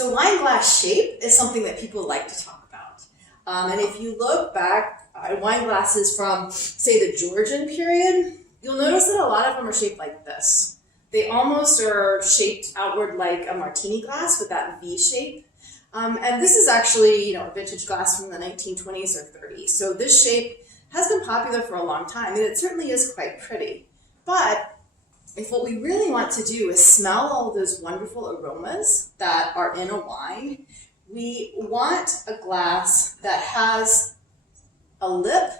So wine glass shape is something that people like to talk about. And if you look back at wine glasses from, say, the Georgian period, you'll notice that a lot of them are shaped like this. They almost are shaped outward like a martini glass with that V shape. And this is actually, a vintage glass from the 1920s or 30s. So this shape has been popular for a long time, and it certainly is quite pretty. But if what we really want to do is smell all those wonderful aromas that are in a wine, we want a glass that has a lip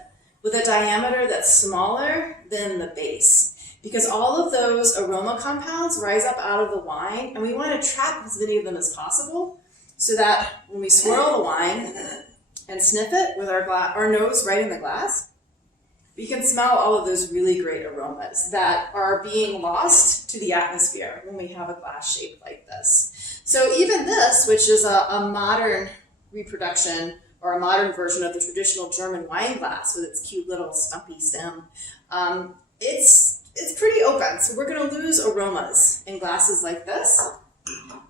with a diameter that's smaller than the base, because all of those aroma compounds rise up out of the wine, and we want to trap as many of them as possible so that when we swirl the wine and sniff it with our nose right in the glass, we can smell all of those really great aromas that are being lost to the atmosphere when we have a glass shaped like this. So even this, which is a modern reproduction or a modern version of the traditional German wine glass with its cute little stumpy stem, it's pretty open. So we're going to lose aromas in glasses like this,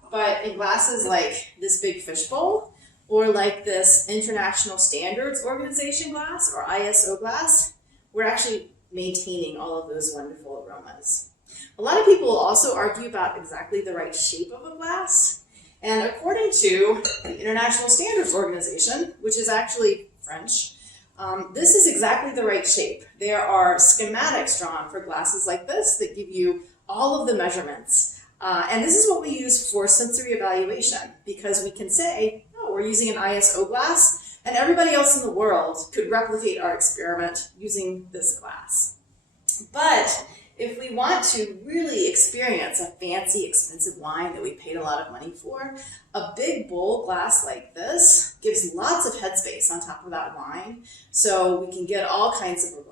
but in glasses like this big fishbowl or like this International Standards Organization glass or ISO glass, we're actually maintaining all of those wonderful aromas. A lot of people will also argue about exactly the right shape of a glass. And according to the International Standards Organization, which is actually French, this is exactly the right shape. There are schematics drawn for glasses like this that give you all of the measurements. And this is what we use for sensory evaluation, because we can say, oh, we're using an ISO glass, and everybody else in the world could replicate our experiment using this glass. But if we want to really experience a fancy, expensive wine that we paid a lot of money for, a big bowl glass like this gives lots of headspace on top of that wine, so we can get all kinds of aromas.